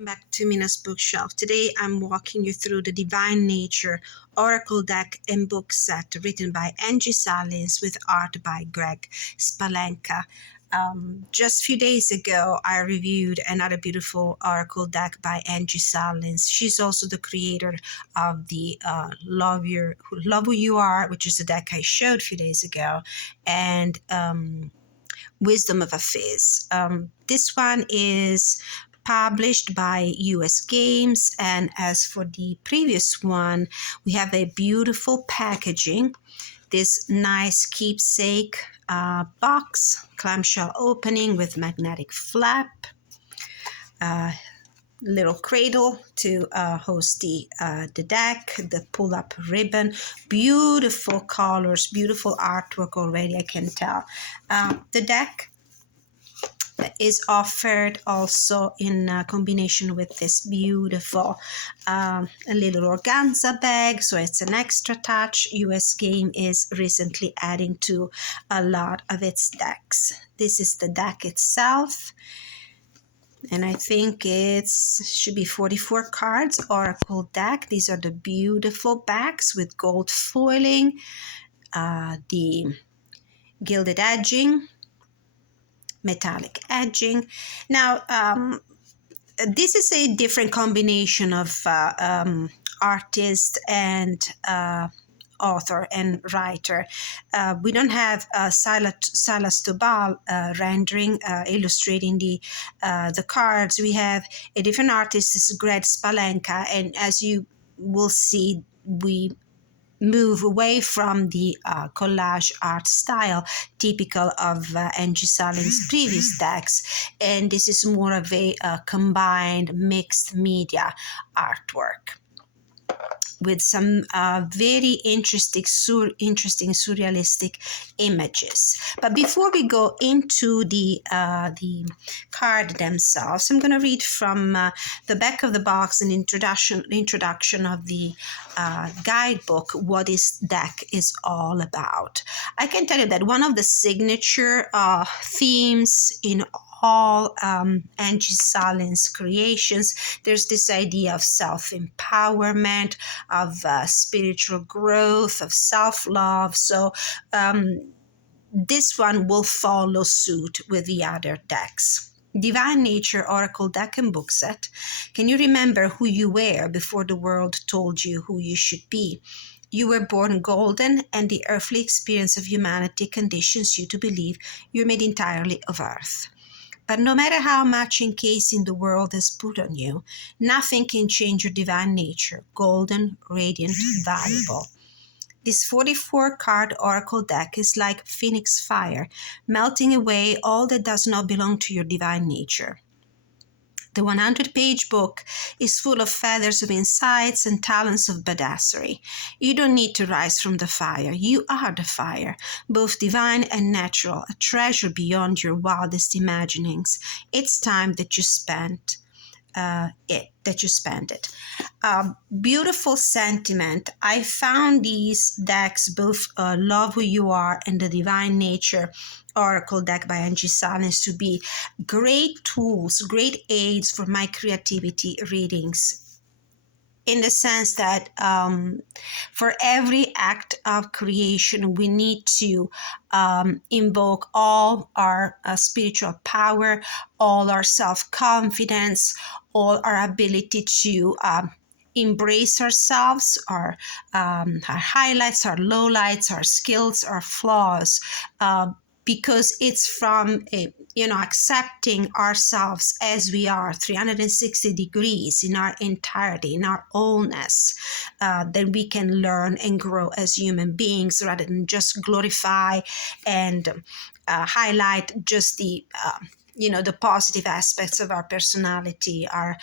Back to Mina's bookshelf. Today I'm walking you through the Divine Nature Oracle deck and book set written by Angi Sullins with art by Greg Spalenka. Just a few days ago, I reviewed another beautiful Oracle deck by Angi Sullins. She's also the creator of the Love Who You Are, which is the deck I showed a few days ago, and Wisdom of a Fizz. This one is published by US Games, and as for the previous one, we have a beautiful packaging, this nice keepsake box, clamshell opening with magnetic flap, little cradle to host the deck, the pull-up ribbon, beautiful colors, beautiful artwork already, I can tell. The deck is offered also in combination with this beautiful little organza bag, so it's an extra touch. US Game is recently adding to a lot of its decks. This is the deck itself, and I think it should be 44 cards Oracle deck. These are the beautiful backs with gold foiling, the gilded edging, metallic edging. Now, this is a different combination of artist and author and writer. We don't have Silas Tobal rendering, illustrating the cards. We have a different artist, this is Greg Spalenka, and as you will see, we move away from the collage art style typical of Angi Sullins' previous decks, and this is more of a combined mixed media artwork with some very interesting surrealistic images. But before we go into the card themselves, I'm going to read from the back of the box an introduction of the guidebook, what this deck is all about. I can tell you that one of the signature themes in all Angi Sullins' creations, there's this idea of self-empowerment, of spiritual growth, of self-love. So this one will follow suit with the other decks. Divine Nature Oracle deck and book set. Can you remember who you were before the world told you who you should be? You were born golden, and the earthly experience of humanity conditions you to believe you're made entirely of earth. But no matter how much encasing the world has put on you, nothing can change your divine nature, golden, radiant, valuable. This 44-card oracle deck is like phoenix fire, melting away all that does not belong to your divine nature. The 100-page book is full of feathers of insights and talents of badassery. You don't need to rise from the fire. You are the fire, both divine and natural, a treasure beyond your wildest imaginings. It's time that you spent it. Beautiful sentiment. I found these decks, both Love Who You Are and the Divine Nature Oracle deck by Angi Sullins, to be great tools, great aids for my creativity readings, in the sense that for every act of creation, we need to invoke all our spiritual power, all our self-confidence, all our ability to embrace ourselves, our highlights, our lowlights, our skills, our flaws, because it's from accepting ourselves as we are, 360 degrees in our entirety, in our wholeness, that we can learn and grow as human beings, rather than just glorify and highlight just the positive aspects of our personality, our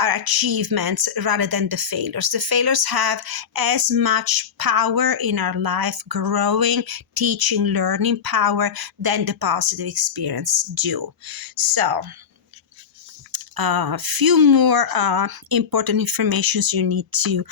achievements, rather than the failures. The failures have as much power in our life, growing, teaching, learning power, than the positive experience do. So a few more important informations you need to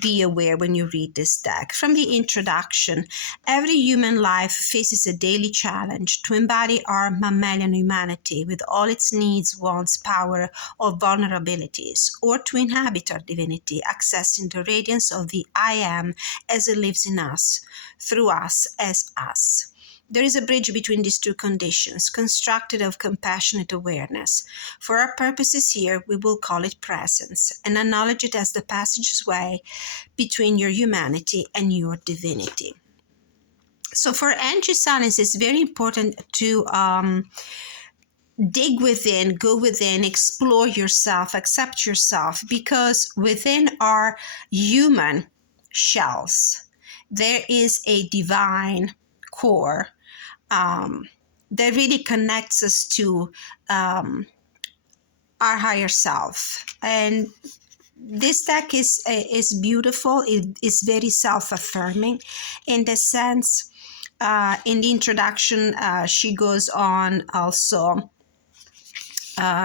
be aware when you read this deck. From the introduction, every human life faces a daily challenge to embody our mammalian humanity with all its needs, wants, power, or vulnerabilities, or to inhabit our divinity, accessing the radiance of the I Am as it lives in us, through us, as us. There is a bridge between these two conditions, constructed of compassionate awareness. For our purposes here, we will call it presence, and acknowledge it as the passageway between your humanity and your divinity. So for Angi Sullins, it's very important to dig within, go within, explore yourself, accept yourself, because within our human shells, there is a divine core that really connects us to our higher self. And this deck is beautiful. It is very self-affirming in the sense. In the introduction, she goes on also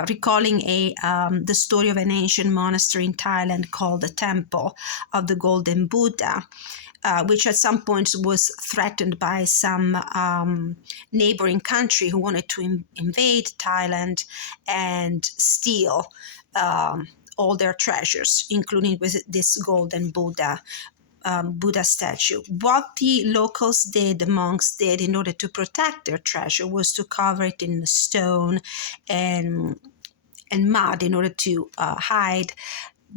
recalling the story of an ancient monastery in Thailand called the Temple of the Golden Buddha, which at some point was threatened by some neighboring country who wanted to invade Thailand and steal all their treasures, including with this golden Buddha statue. What the locals did, the monks did, in order to protect their treasure was to cover it in stone and mud in order to hide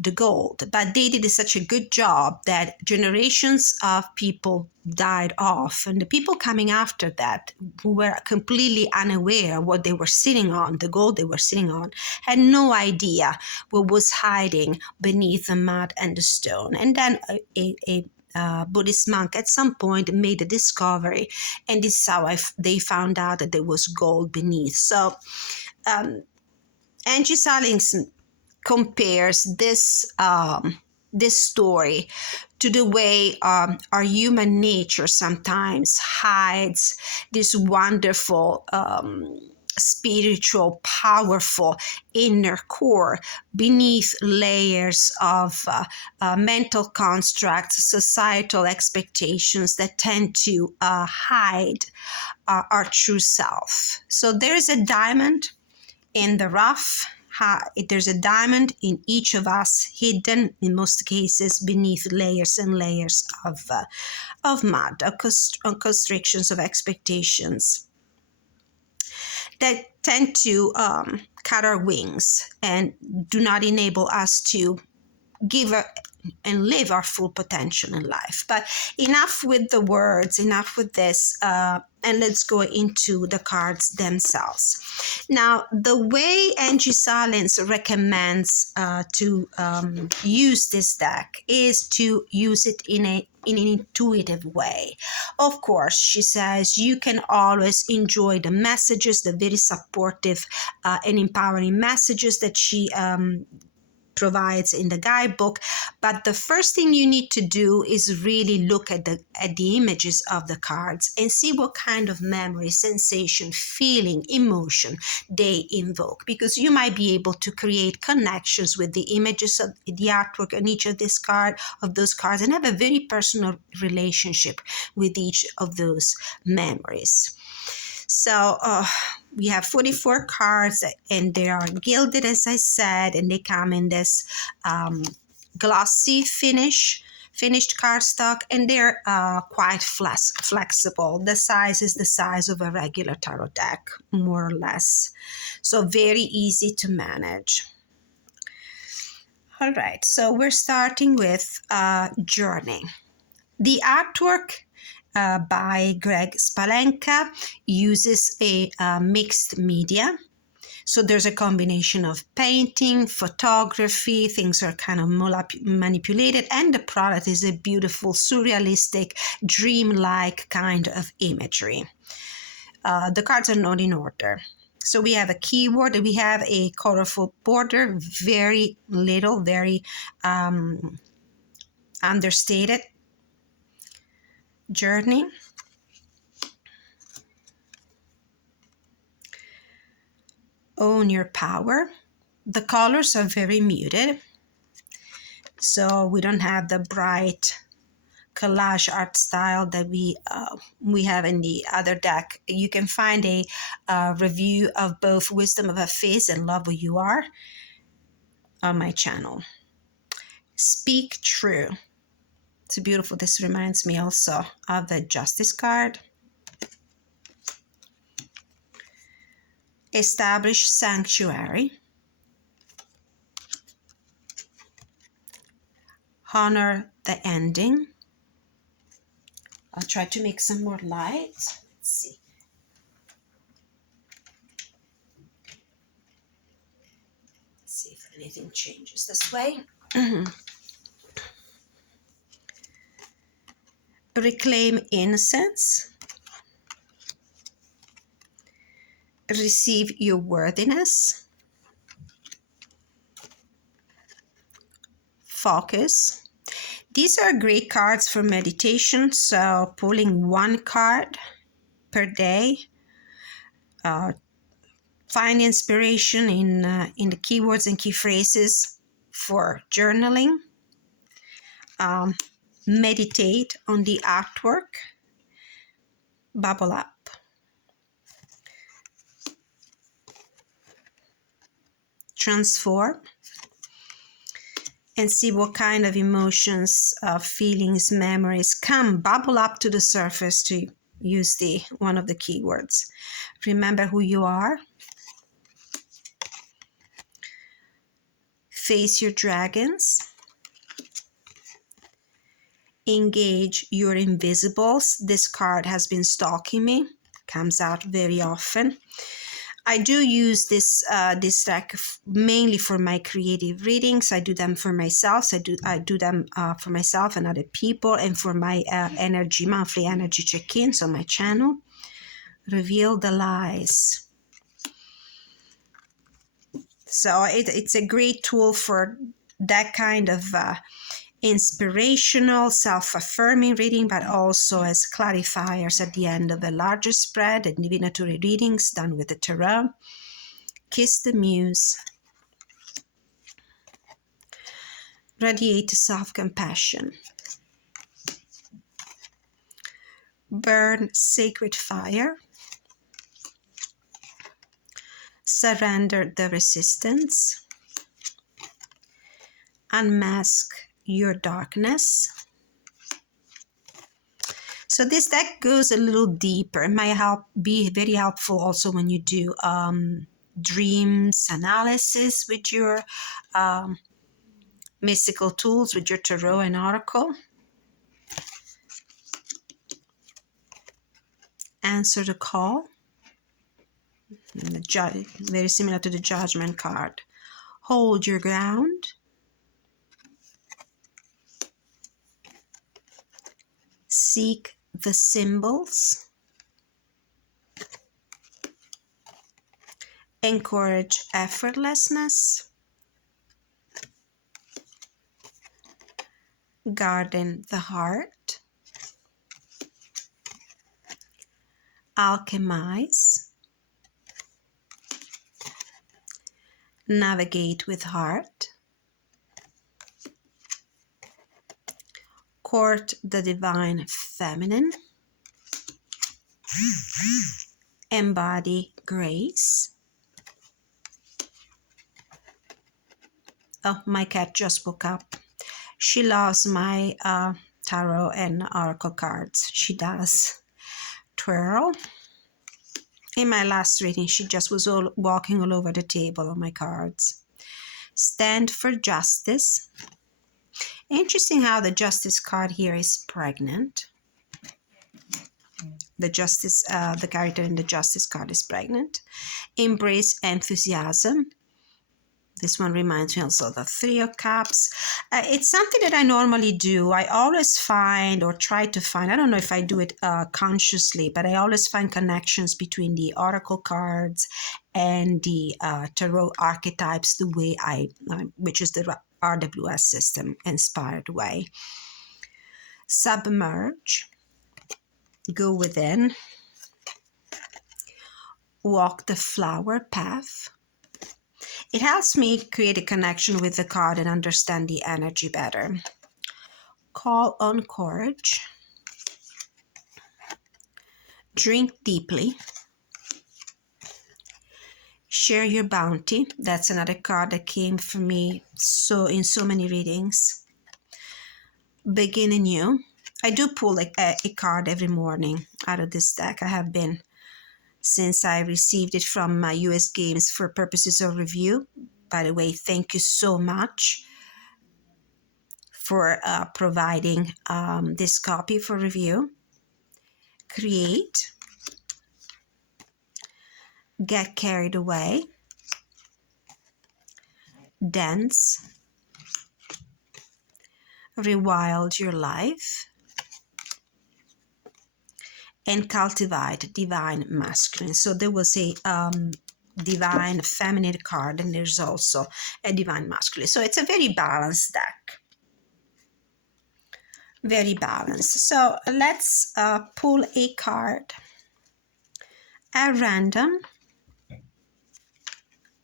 the gold. But they did such a good job that generations of people died off, and the people coming after that, who were completely unaware of what they were sitting on, the gold they were sitting on, had no idea what was hiding beneath the mud and the stone. And then a Buddhist monk at some point made a discovery, and this is how they found out that there was gold beneath. So Angi Sullins compares this story to the way our human nature sometimes hides this wonderful spiritual, powerful inner core beneath layers of mental constructs, societal expectations that tend to hide our true self. So there's a diamond in the rough. There's a diamond in each of us, hidden in most cases beneath layers and layers of mud, of constrictions, of expectations that tend to cut our wings and do not enable us to give and live our full potential in life. But enough with the words, enough with this, and let's go into the cards themselves. Now, the way Angi Sullins recommends to use this deck is to use it in an intuitive way. Of course, she says you can always enjoy the messages, the very supportive and empowering messages that she provides in the guidebook, but the first thing you need to do is really look at the images of the cards and see what kind of memory, sensation, feeling, emotion they invoke, because you might be able to create connections with the images of the artwork on each of those cards and have a very personal relationship with each of those memories. So we have 44 cards, and they are gilded, as I said, and they come in this glossy finished cardstock, and they're quite flexible. The size is the size of a regular tarot deck, more or less. So very easy to manage. All right, so we're starting with Journey. The artwork by Greg Spalenka uses a mixed media. So there's a combination of painting, photography, things are kind of manipulated, and the product is a beautiful, surrealistic, dreamlike kind of imagery. The cards are not in order. So we have a keyword, we have a colorful border, very little, very understated. Journey. Own your power. The colors are very muted, so we don't have the bright collage art style that we have in the other deck. You can find a review of both Wisdom of a Face and Love Who You Are on my channel. Speak True. It's beautiful. This reminds me also of the Justice card. Establish Sanctuary. Honor the Ending. I'll try to make some more light. Let's see. Let's see if anything changes this way. Reclaim Innocence. Receive Your Worthiness. Focus. These are great cards for meditation, so pulling one card per day. Find inspiration in the keywords and key phrases for journaling. Meditate on the artwork. Bubble up. Transform. And see what kind of emotions, feelings, memories bubble up to the surface, to use one of the keywords. Remember who you are. Face your dragons. Engage your invisibles. This card has been stalking me. Comes out very often. I do use this deck mainly for my creative readings. I do them for myself. So I do them for myself and other people, and for my monthly energy check-ins on my channel. Reveal the lies. So it's a great tool for that kind of inspirational, self-affirming reading, but also as clarifiers at the end of a larger spread and divinatory readings done with the tarot. Kiss the Muse. Radiate self-compassion. Burn sacred fire. Surrender the resistance. Unmask your darkness. So this deck goes a little deeper. It might be very helpful also when you do dreams analysis with your mystical tools, with your tarot and oracle. Answer the call. Very similar to the Judgment card. Hold your ground. Seek the symbols. Encourage effortlessness. Garden the heart. Alchemize. Navigate with heart. Court the divine feminine. Embody grace. Oh, my cat just woke up. She loves my tarot and oracle cards. She does. Twirl. In my last reading, she just was walking all over the table on my cards. Stand for justice. Interesting how the Justice card here is pregnant. The character in the Justice card is pregnant. Embrace enthusiasm. This one reminds me also of the Three of Cups. It's something that I normally do. I always find, or try to find, I don't know if I do it consciously, but I always find connections between the oracle cards and the tarot archetypes, the way which is the RWS system inspired way. Submerge. Go within. Walk the flower path. It helps me create a connection with the card and understand the energy better. Call on courage. Drink deeply. Share your bounty. That's another card that came for me in so many readings. Begin anew. I do pull a card every morning out of this deck. I have been since I received it from US Games for purposes of review. By the way, thank you so much for providing this copy for review. Create. Get carried away. Dance. Rewild your life. And cultivate divine masculine. So there was a divine feminine card, and there's also a divine masculine. So it's a very balanced deck. Very balanced. So let's pull a card at random.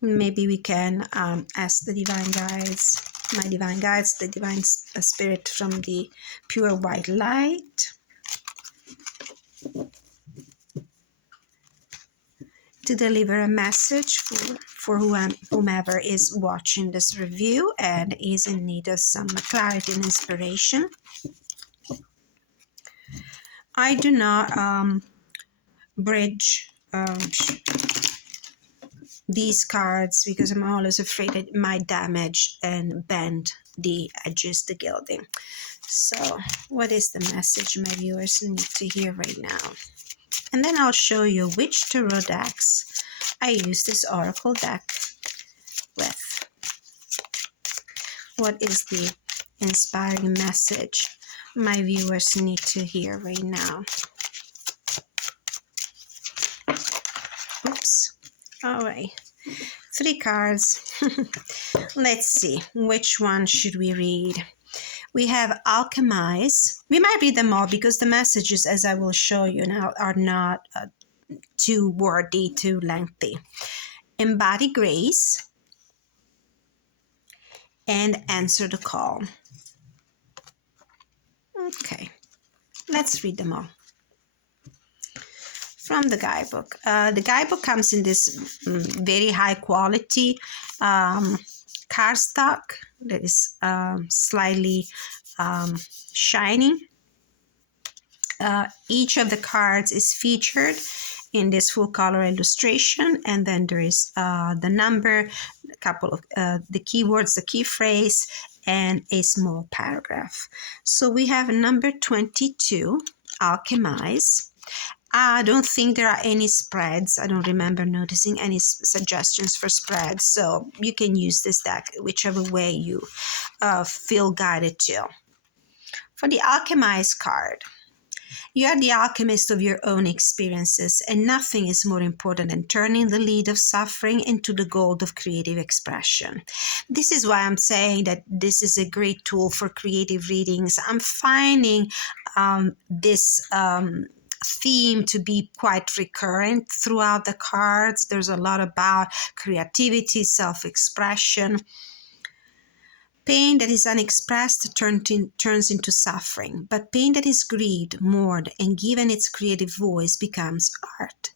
Maybe we can ask the divine guides, my divine guides, the divine spirit from the pure white light, to deliver a message for whomever is watching this review and is in need of some clarity and inspiration. I do not bridge these cards because I'm always afraid that it might damage and bend the edges, the gilding. So what is the message my viewers need to hear right now? And then I'll show you which tarot decks I use this oracle deck with. What is the inspiring message my viewers need to hear right now? Oops. All right. 3 cards. Let's see. Which one should we read? We have Alchemize. We might read them all because the messages, as I will show you now, are not too wordy, too lengthy. Embody Grace. And Answer the Call. Okay. Let's read them all. From the guidebook. The guidebook comes in this very high quality cardstock that is slightly shiny. Each of the cards is featured in this full color illustration, and then there is the number, a couple of the keywords, the key phrase, and a small paragraph. So we have number 22, Alchemize. I don't think there are any spreads. I don't remember noticing any suggestions for spreads. So you can use this deck whichever way you feel guided to. For the Alchemize card, you are the alchemist of your own experiences, and nothing is more important than turning the lead of suffering into the gold of creative expression. This is why I'm saying that this is a great tool for creative readings. I'm finding this theme to be quite recurrent throughout the cards. There's a lot about creativity, self-expression. Pain that is unexpressed turns into suffering, but pain that is grieved, mourned, and given its creative voice becomes art.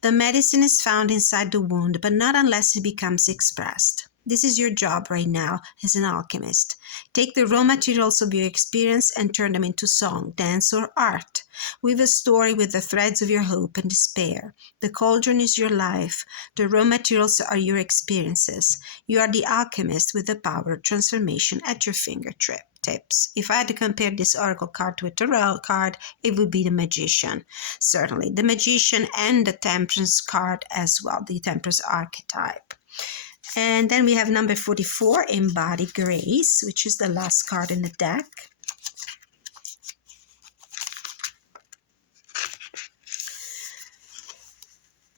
The medicine is found inside the wound, but not unless it becomes expressed. This is your job right now as an alchemist. Take the raw materials of your experience and turn them into song, dance, or art. Weave a story with the threads of your hope and despair. The cauldron is your life. The raw materials are your experiences. You are the alchemist with the power of transformation at your fingertips. If I had to compare this oracle card to a tarot card, it would be the Magician. Certainly, the Magician and the Temperance card as well, the Temperance archetype. And then we have number 44, Embody Grace, which is the last card in the deck.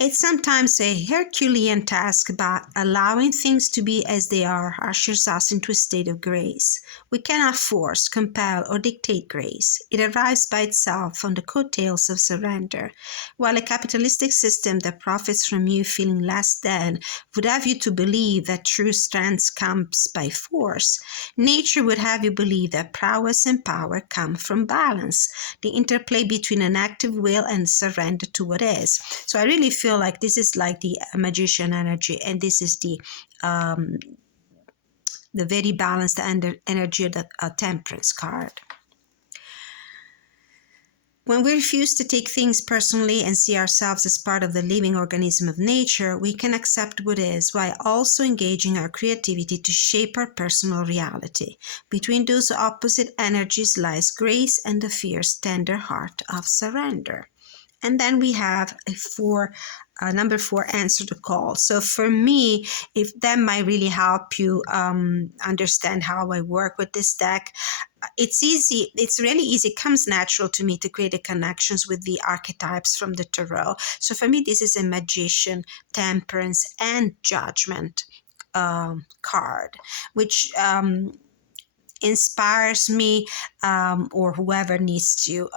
It's sometimes a Herculean task, but allowing things to be as they are ushers us into a state of grace. We cannot force, compel, or dictate grace. It arrives by itself on the coattails of surrender. While a capitalistic system that profits from you feeling less than would have you to believe that true strength comes by force, nature would have you believe that prowess and power come from balance, the interplay between an active will and surrender to what is. So I really feel like this is like the magician energy, and this is the very balanced energy of the temperance card. When we refuse to take things personally and see ourselves as part of the living organism of nature, we can accept what is while also engaging our creativity to shape our personal reality. Between those opposite energies lies grace and the fierce, tender heart of surrender. And then we have number 4, answer the call. So for me, if that might really help you understand how I work with this deck. It's easy. It's really easy. It comes natural to me to create the connections with the archetypes from the tarot. So for me, this is a magician, temperance, and judgment card, which inspires me or whoever needs to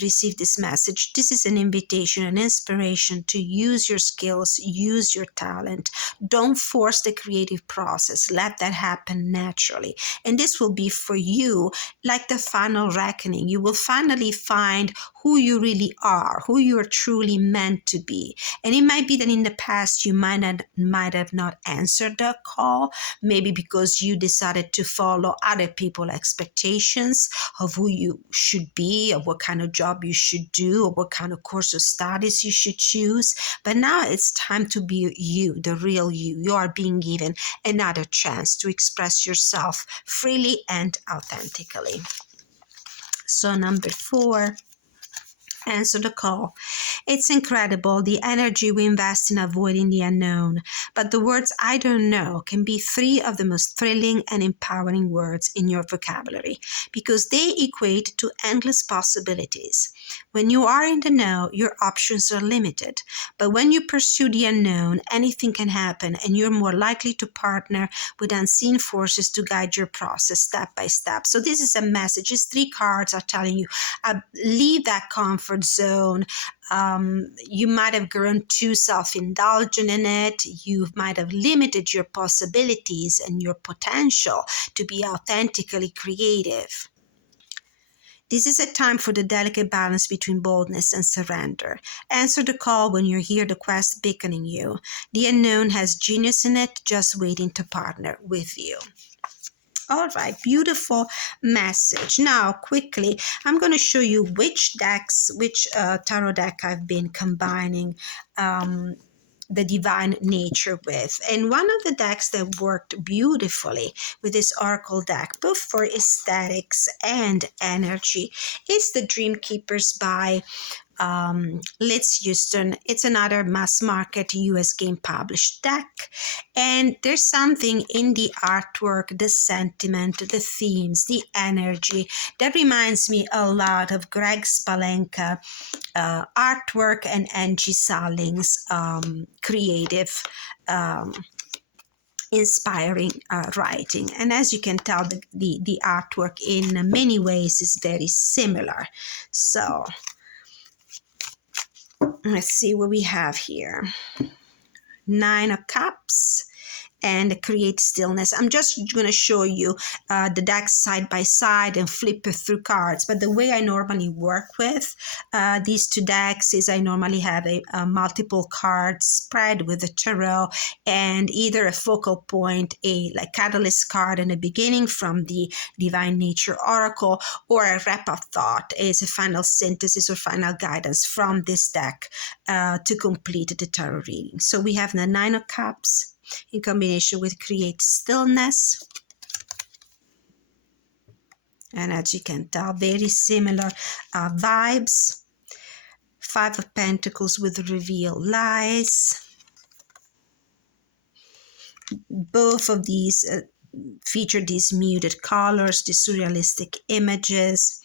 receive this message. This is an invitation, an inspiration to use your skills, use your talent. Don't force the creative process. Let that happen naturally. And this will be for you like the final reckoning. You will finally find who you really are, who you are truly meant to be. And it might be that in the past you might have not answered the call, maybe because you decided to follow other people's expectations of who you should be, of what kind of job you should do, or what kind of course of studies you should choose. But now it's time to be you, the real you. You are being given another chance to express yourself freely and authentically. So number 4, answer the call. It's incredible the energy we invest in avoiding the unknown, but the words I don't know can be 3 of the most thrilling and empowering words in your vocabulary because they equate to endless possibilities. When you are in the know, your options are limited, but when you pursue the unknown, anything can happen and you're more likely to partner with unseen forces to guide your process step by step. So this is a message. These 3 cards are telling you, leave that comfort zone. You might have grown too self-indulgent in it. You might have limited your possibilities and your potential to be authentically creative. This is a time for the delicate balance between boldness and surrender. Answer the call when you hear the quest beckoning you. The unknown has genius in it, just waiting to partner with you. All right, beautiful message. Now, quickly, I'm going to show you which tarot deck I've been combining the divine nature with. And one of the decks that worked beautifully with this oracle deck, both for aesthetics and energy, is the Dream Keepers by Liz Houston. It's another mass market US game published deck, and there's something in the artwork, the sentiment, the themes, the energy that reminds me a lot of Greg Spalenka artwork and Angi Sullins creative inspiring writing. And as you can tell, the artwork in many ways is very similar. So let's see what we have here. 9 of Cups and create stillness. I'm just going to show you the decks side by side and flip through cards. But the way I normally work with these 2 decks is I normally have a multiple card spread with the tarot and either a focal point, a like catalyst card in the beginning from the Divine Nature Oracle, or a wrap-up thought is a final synthesis or final guidance from this deck to complete the tarot reading. So we have the 9 of Cups in combination with create stillness, and as you can tell, very similar vibes. 5 of Pentacles with reveal lies. Both of these feature these muted colors, these surrealistic images.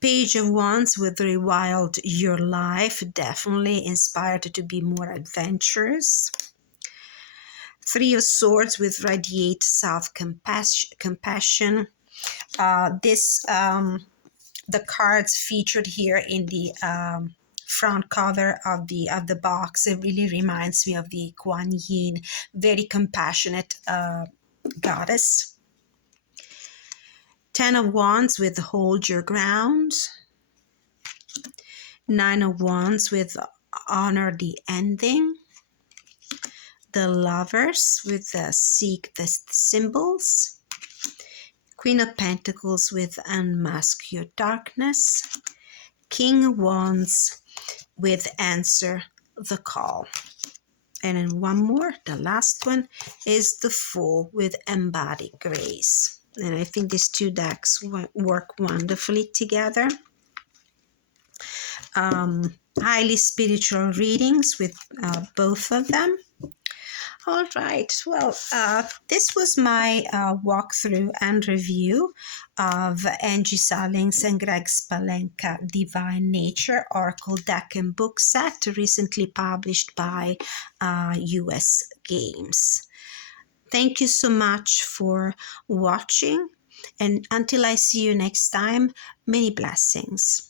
Page of Wands with Rewild Your Life, definitely inspired to be more adventurous. Three of Swords with Radiate Self-Compassion. The cards featured here in the front cover of the box, it really reminds me of the Kuan Yin, very compassionate goddess. Ten of Wands with Hold Your Ground. Nine of Wands with Honor the Ending. The Lovers with Seek the Symbols. Queen of Pentacles with Unmask Your Darkness. King of Wands with Answer the Call. And then one more, the last one, is the Fool with Embody Grace. And I think these two decks work wonderfully together. Highly spiritual readings with both of them. All right, well, this was my walkthrough and review of Angi Sullins and Greg Spalenka Divine Nature Oracle Deck and Book Set, recently published by US Games. Thank you so much for watching, and until I see you next time, many blessings.